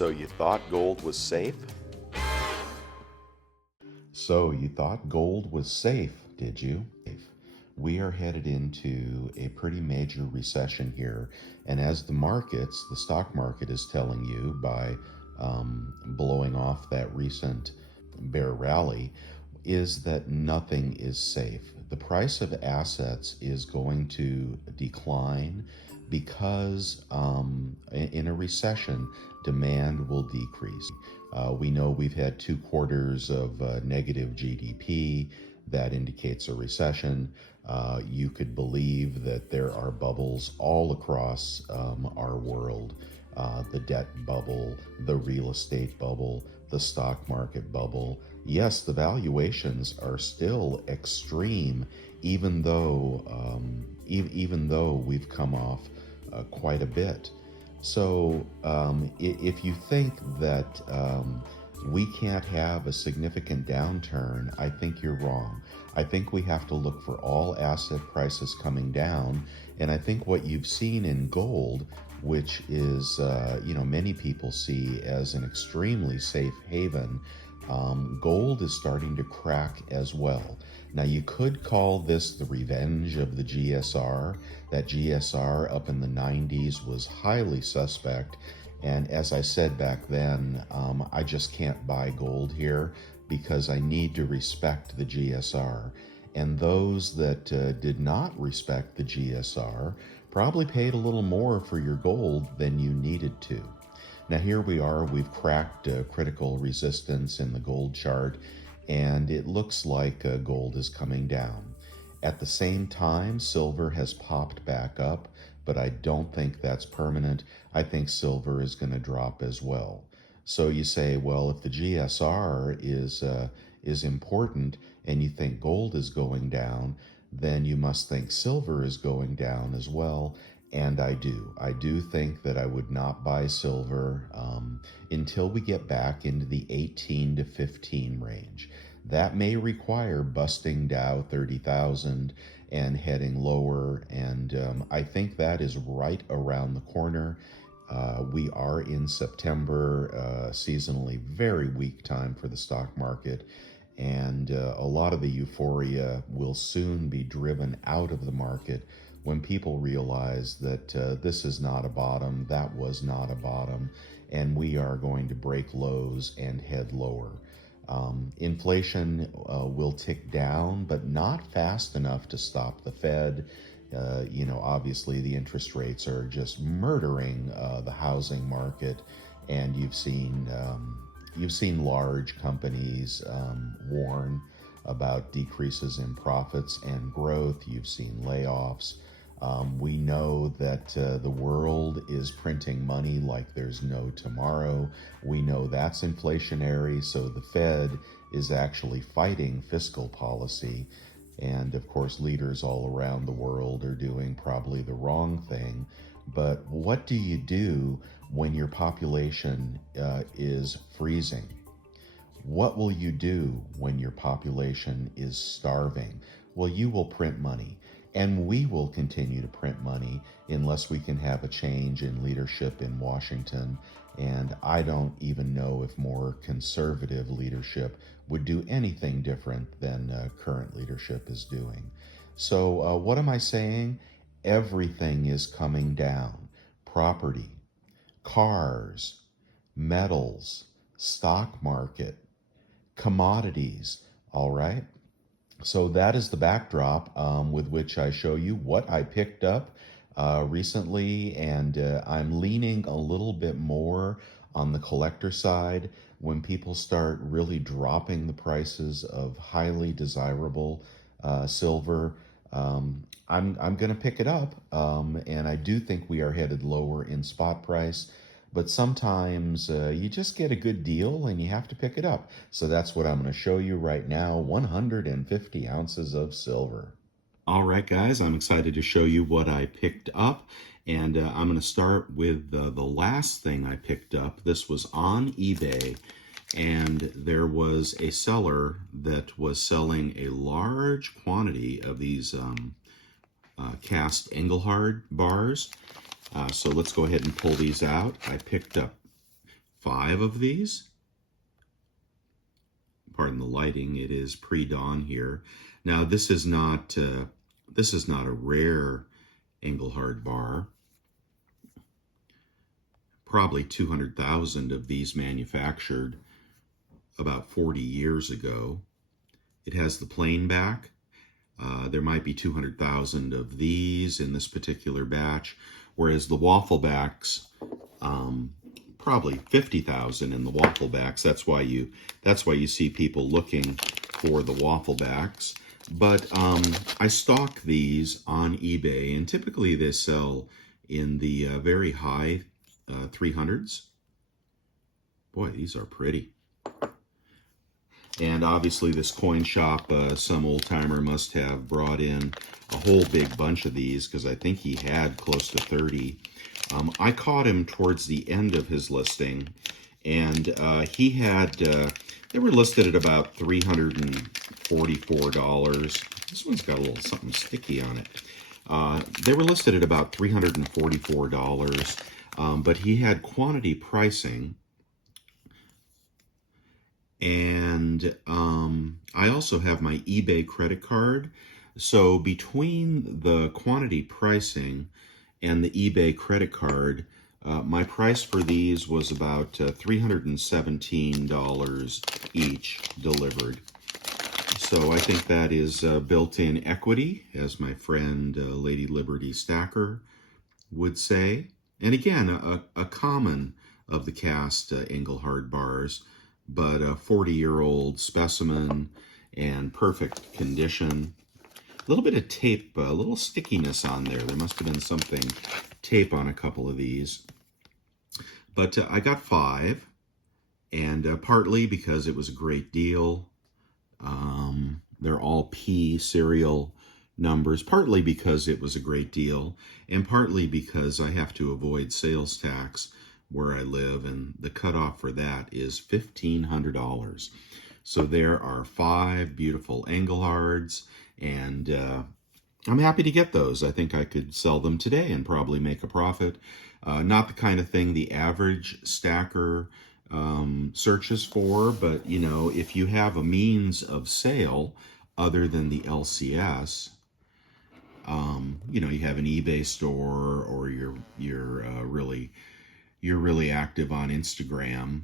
So you thought gold was safe? So you thought gold was safe, did you? We are headed into a pretty major recession here. And as the stock market is telling you by blowing off that recent bear rally, is that nothing is safe. The price of assets is going to decline because in a recession, demand will decrease. We know we've had 2 quarters of negative GDP. That indicates a recession. You could believe that there are bubbles all across our world. The debt bubble, the real estate bubble, the stock market bubble. Yes, the valuations are still extreme, even though we've come off quite a bit. So if you think that we can't have a significant downturn, I think you're wrong. I think we have to look for all asset prices coming down. And I think what you've seen in gold, which is, many people see as an extremely safe haven, gold is starting to crack as well. Now, you could call this the revenge of the GSR. That GSR up in the 90s was highly suspect. And as I said back then, I just can't buy gold here because I need to respect the GSR. And those that did not respect the GSR probably paid a little more for your gold than you needed to. Now here we are, we've cracked critical resistance in the gold chart, and it looks like gold is coming down. At the same time, silver has popped back up, but I don't think that's permanent. I think silver is going to drop as well. So you say, well, if the GSR is important and you think gold is going down, then you must think silver is going down as well. And I do. I do think that I would not buy silver until we get back into the 18 to 15 range. That may require busting Dow 30,000 and heading lower, and I think that is right around the corner. We are in September, seasonally very weak time for the stock market, and a lot of the euphoria will soon be driven out of the market when people realize that this is not a bottom, that was not a bottom, and we are going to break lows and head lower. Inflation will tick down, but not fast enough to stop the Fed. Obviously the interest rates are just murdering the housing market, and you've seen large companies warn about decreases in profits and growth. You've seen layoffs. We know that the world is printing money like there's no tomorrow. We know that's inflationary, so the Fed is actually fighting fiscal policy. And of course, leaders all around the world are doing probably the wrong thing. But what do you do when your population is freezing? What will you do when your population is starving? Well, you will print money. And we will continue to print money unless we can have a change in leadership in Washington. And I don't even know if more conservative leadership would do anything different than current leadership is doing. So what am I saying? Everything is coming down. Property, cars, metals, stock market, commodities, all right? So that is the backdrop with which I show you what I picked up recently, and I'm leaning a little bit more on the collector side. When people start really dropping the prices of highly desirable silver, I'm going to pick it up, and I do think we are headed lower in spot price. But sometimes you just get a good deal and you have to pick it up. So that's what I'm going to show you right now, 150 ounces of silver. All right, guys, I'm excited to show you what I picked up. And I'm going to start with the last thing I picked up. This was on eBay, and there was a seller that was selling a large quantity of these cast Engelhard bars. So let's go ahead and pull these out. I picked up 5 of these. Pardon the lighting, it is pre-dawn here. Now this is not a rare Engelhard bar. Probably 200,000 of these manufactured about 40 years ago. It has the plain back. There might be 200,000 of these in this particular batch, whereas the waffle backs, probably 50,000 in the waffle backs. That's why you see people looking for the waffle backs. But I stock these on eBay, and typically they sell in the very high 300s. Boy, these are pretty. And obviously this coin shop, some old timer must have brought in a whole big bunch of these, because I think he had close to 30. I caught him towards the end of his listing, and he had, they were listed at about $344. This one's got a little something sticky on it. They were listed at about $344, but he had quantity pricing. And I also have my eBay credit card. So between the quantity pricing and the eBay credit card, my price for these was about $317 each delivered. So I think that is built-in equity, as my friend Lady Liberty Stacker would say. And again, a common of the cast Engelhard bars, but a 40-year-old specimen and perfect condition. A little bit of tape, a little stickiness on there. There must have been something, tape on a couple of these. But I got 5, and partly because it was a great deal. They're all P serial numbers, partly because it was a great deal, and partly because I have to avoid sales tax where I live, and the cutoff for that is $1,500. So there are 5 beautiful Engelhards, and I'm happy to get those. I think I could sell them today and probably make a profit. Not the kind of thing the average stacker searches for, but you know, if you have a means of sale other than the LCS, you know, you have an eBay store, or you're really active on Instagram,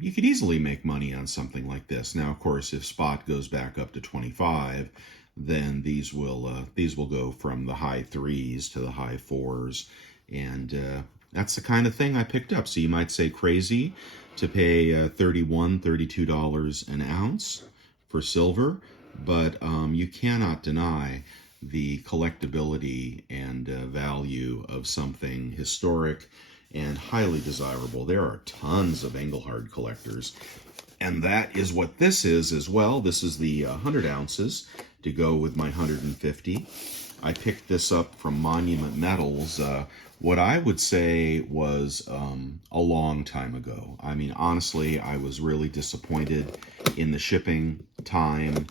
you could easily make money on something like this. Now, of course, if spot goes back up to 25, then these will go from the high 3s to the high 4s, and that's the kind of thing I picked up. So you might say crazy to pay $31, $32 an ounce for silver, but you cannot deny the collectability and value of something historic and highly desirable. There are tons of Engelhard collectors, and that is what this is as well. This is the 100 ounces to go with my 150. I picked this up from Monument Metals, what I would say was a long time ago. I mean, honestly, I was really disappointed in the shipping time.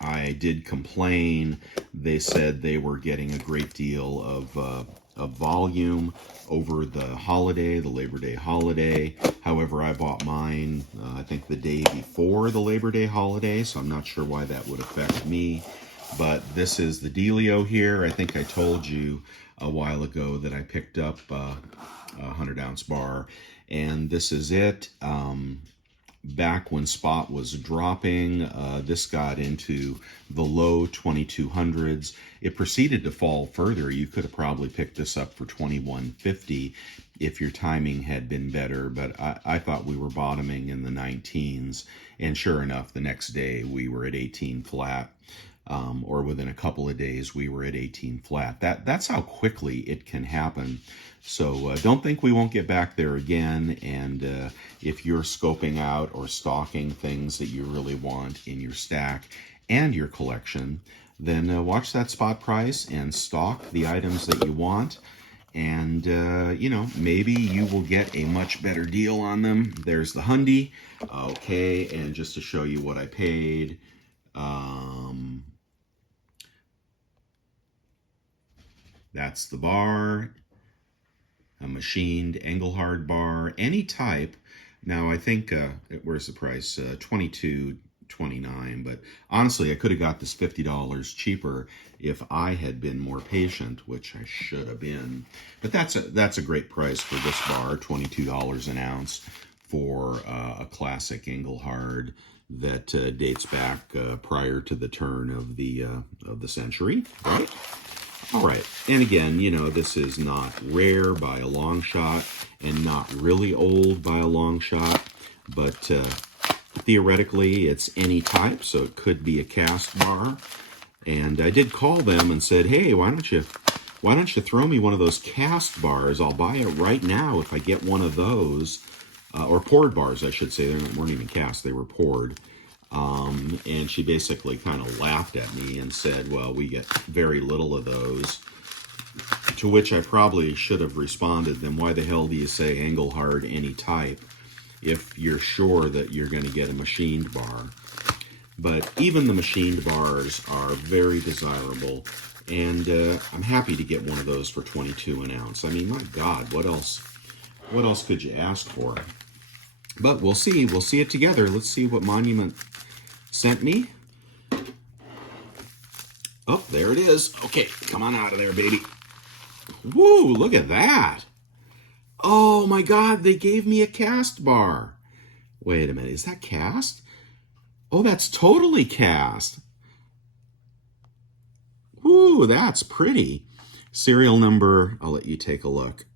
I did complain. They said they were getting a great deal of volume over the holiday, the Labor Day holiday. However, I bought mine, I think the day before the Labor Day holiday, so I'm not sure why that would affect me. But this is the Dalio here. I think I told you a while ago that I picked up a 100-ounce bar, and this is it. Back when spot was dropping, this got into the low 2200s. It proceeded to fall further. You could have probably picked this up for $21.50 if your timing had been better, but I thought we were bottoming in the 19s, and sure enough, the next day we were at 18 flat. Or within a couple of days we were at 18 flat. That's how quickly it can happen. So don't think we won't get back there again. And if you're scoping out or stocking things that you really want in your stack and your collection, then watch that spot price and stock the items that you want. And, you know, maybe you will get a much better deal on them. There's the Hundy. Okay, and just to show you what I paid, that's the bar. machined Engelhard bar, any type. Now I think where's the price? $22.29. But honestly, I could have got this $50 cheaper if I had been more patient, which I should have been. But that's a great price for this bar, $22 an ounce for a classic Engelhard that dates back prior to the turn of the century, right? All right, and again, you know, this is not rare by a long shot and not really old by a long shot, but theoretically it's any type, so it could be a cast bar. And I did call them and said, hey, why don't you throw me one of those cast bars? I'll buy it right now if I get one of those, or poured bars, I should say. They weren't even cast, they were poured. And she basically kind of laughed at me and said, well, we get very little of those. To which I probably should have responded, then why the hell do you say Engelhard any type if you're sure that you're going to get a machined bar? But even the machined bars are very desirable, and I'm happy to get one of those for $22 an ounce. I mean, my God, what else could you ask for? But we'll see it together. Let's see what Monument sent me. Oh, there it is. Okay, come on out of there, baby. Woo, look at that. Oh my God, they gave me a cast bar. Wait a minute, is that cast? Oh, that's totally cast. Woo, that's pretty. Serial number, I'll let you take a look.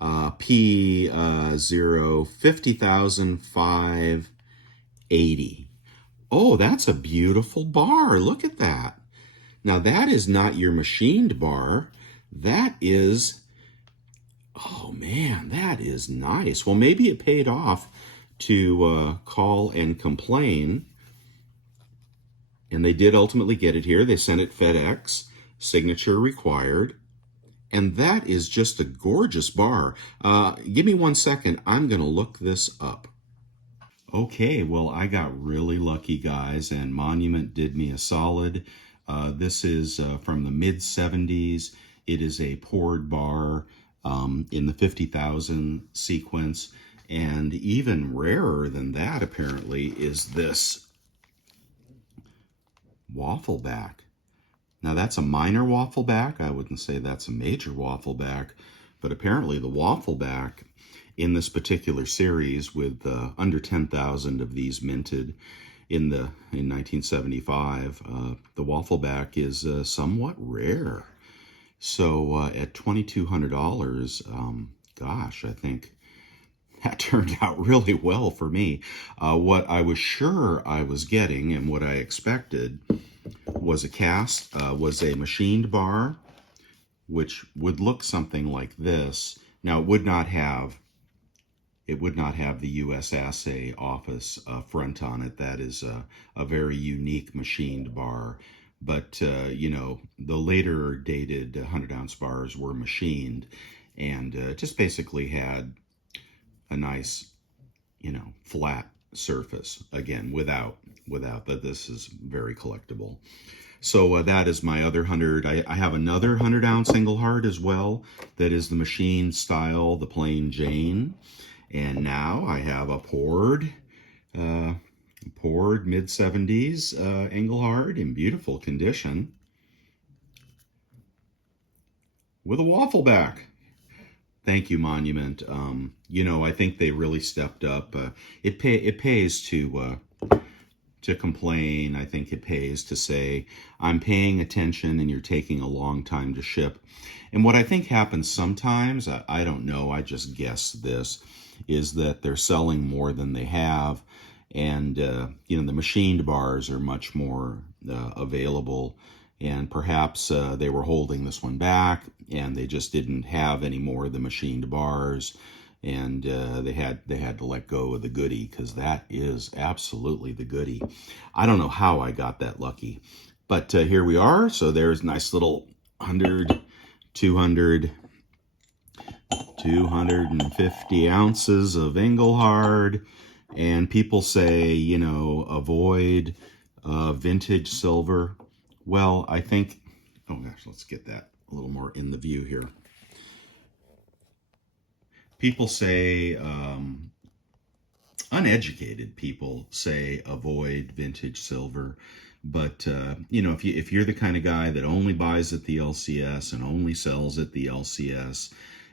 P0 50,580. Oh, that's a beautiful bar. Look at that. Now, that is not your machined bar. That is, oh man, that is nice. Well, maybe it paid off to call and complain. And they did ultimately get it here. They sent it FedEx, signature required. And that is just a gorgeous bar. Give me 1 second. I'm going to look this up. Okay, well, I got really lucky, guys, and Monument did me a solid. This is from the mid-70s. It is a poured bar in the 50,000 sequence. And even rarer than that, apparently, is this waffle back. Now, that's a minor waffle back. I wouldn't say that's a major waffle back, but apparently the waffle back in this particular series, with under 10,000 of these minted in 1975, the waffle back is somewhat rare. So at $2,200, gosh, I think that turned out really well for me. What I was sure I was getting and what I expected was a machined bar, which would look something like this. Now, it would not have the U.S. Assay Office front on it. That is a very unique machined bar. But, you know, the later dated 100-ounce bars were machined and just basically had a nice, you know, flat surface. Again, without that, this is very collectible. So that is my other 100. I have another 100-ounce Engelhard as well. That is the machined style, the plain Jane. And now I have a poured mid-70s Engelhard in beautiful condition with a waffle back. Thank you, Monument. You know, I think they really stepped up. It pays to complain. I think it pays to say, I'm paying attention and you're taking a long time to ship. And what I think happens sometimes, I don't know, I just guess this, is that they're selling more than they have. And, you know, the machined bars are much more available. And perhaps they were holding this one back and they just didn't have any more of the machined bars. And they had to let go of the goodie, because that is absolutely the goodie. I don't know how I got that lucky. But here we are. So there's nice little 100, 200, 250 ounces of Engelhard. And people say, you know, avoid vintage silver. Well, I think, oh gosh, let's get that a little more in the view here. People say, uneducated people say, avoid vintage silver. But if you're the kind of guy that only buys at the LCS and only sells at the LCS,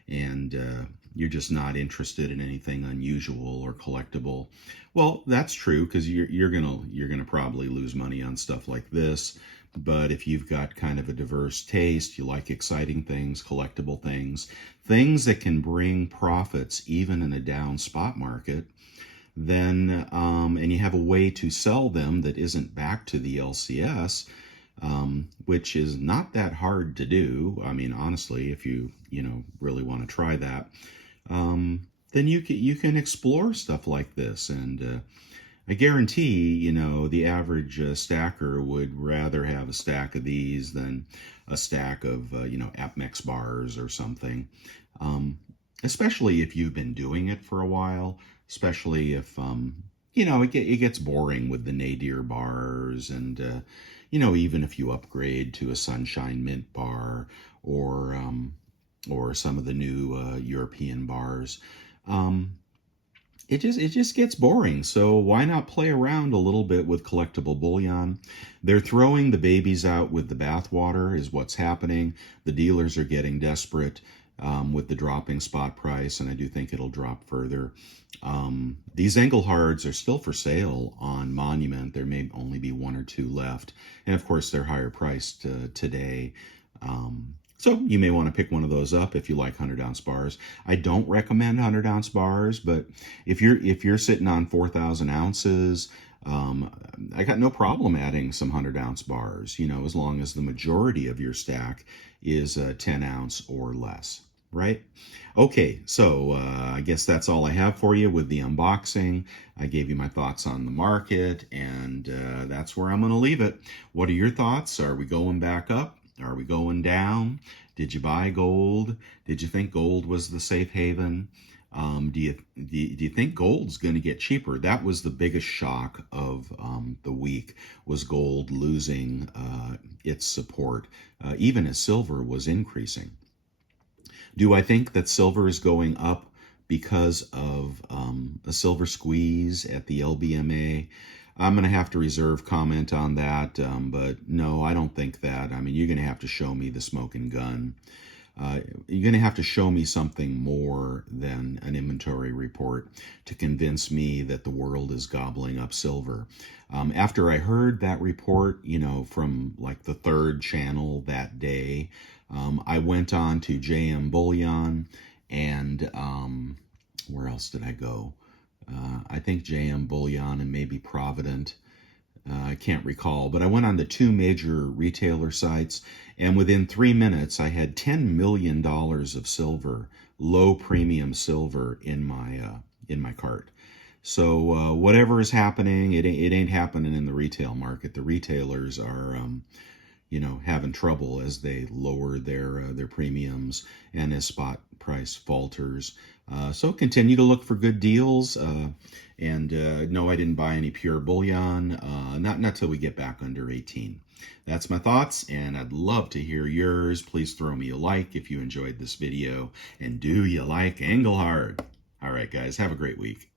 and you're just not interested in anything unusual or collectible, well, that's true, because you're gonna probably lose money on stuff like this. But if you've got kind of a diverse taste, you like exciting things, collectible things, things that can bring profits even in a down spot market, then and you have a way to sell them that isn't back to the LCS, which is not that hard to do. I mean, honestly, if you really want to try that, then you can explore stuff like this. And I guarantee, the average stacker would rather have a stack of these than a stack of, Apmex bars or something. Especially if you've been doing it for a while, especially if, it gets boring with the nadir bars, and, even if you upgrade to a Sunshine Mint bar, or some of the new European bars, it just gets boring. So why not play around a little bit with collectible bullion? They're throwing the babies out with the bathwater is what's happening. The dealers are getting desperate with the dropping spot price, and I do think it'll drop further. These Engelhards are still for sale on Monument. There may only be one or two left, and of course they're higher priced today. So you may want to pick one of those up if you like 100-ounce bars. I don't recommend 100-ounce bars, but if you're sitting on 4,000 ounces, I got no problem adding some 100-ounce bars, as long as the majority of your stack is 10-ounce or less, right? Okay, so I guess that's all I have for you with the unboxing. I gave you my thoughts on the market, and that's where I'm going to leave it. What are your thoughts? Are we going back up? Are we going down? Did you buy gold? Did you think gold was the safe haven? Do you think gold's going to get cheaper? That was the biggest shock of the week, was gold losing its support, even as silver was increasing. Do I think that silver is going up because of a silver squeeze at the LBMA? I'm going to have to reserve comment on that, but no, I don't think that. I mean, you're going to have to show me the smoking gun. You're going to have to show me something more than an inventory report to convince me that the world is gobbling up silver. After I heard that report, from like the third channel that day, I went on to JM Bullion, and where else did I go? I think JM Bullion and maybe Provident. I can't recall, but I went on to two major retailer sites, and within 3 minutes, I had $10 million of silver, low premium silver, in my cart. So whatever is happening, it ain't happening in the retail market. The retailers are, having trouble as they lower their premiums and as spot price falters. So continue to look for good deals. And no, I didn't buy any pure bullion, not till we get back under 18. That's my thoughts, and I'd love to hear yours. Please throw me a like if you enjoyed this video. And do you like Engelhard? All right, guys, have a great week.